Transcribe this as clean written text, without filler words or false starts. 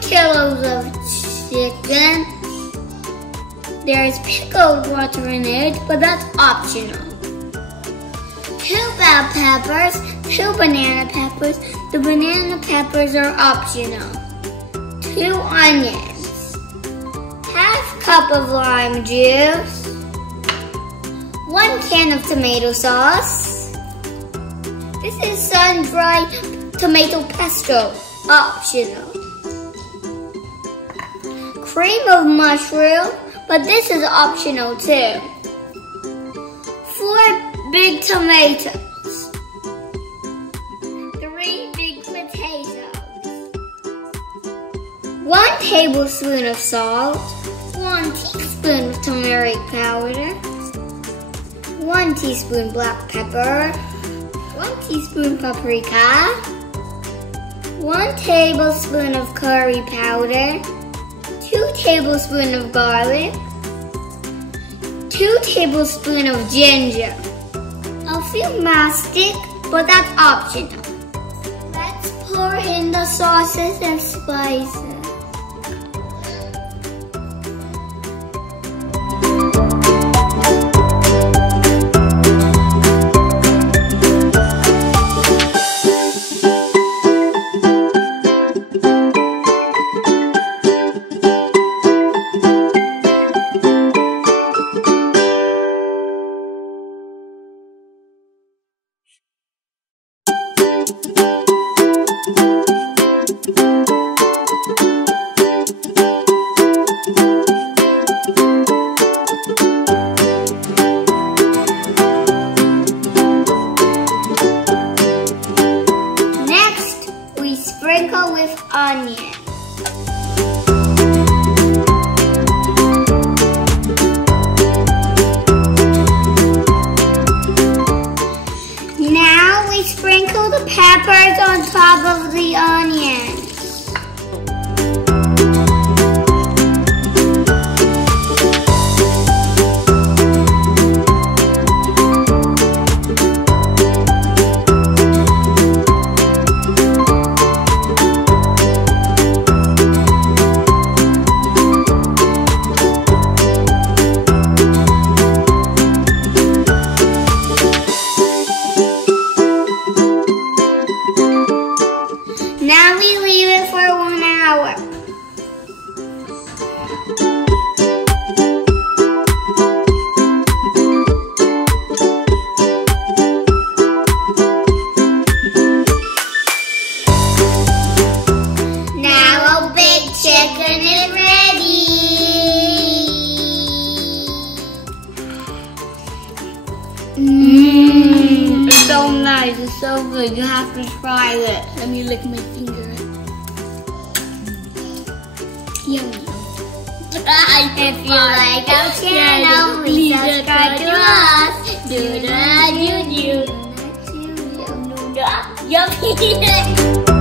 kilos of chicken. There's pickled marinated, but that's optional. 2 bell peppers, 2 banana peppers. The banana peppers are optional. 2 onions. Half cup of lime juice. 1 can of tomato sauce. This is sun-dried tomato pesto, optional. Cream of mushroom, but this is optional too. 4 big tomatoes. 3 big potatoes. 1 tablespoon of salt. 1 teaspoon of turmeric powder. 1 teaspoon black pepper. 1 teaspoon paprika. 1 tablespoon of curry powder. 2 tablespoons of garlic. 2 tablespoons of ginger. A few mastic, but that's optional. Let's pour in the sauces and spices. Sprinkle with onion. Now we sprinkle the peppers on top of the onions. Now we leave it for 1 hour. Now our big chicken is ready. It's so nice, it's so good. You have to try it. Let me lick my finger. Yummy. If you like our channel, please subscribe to us. Nuna&Juju. Yummy.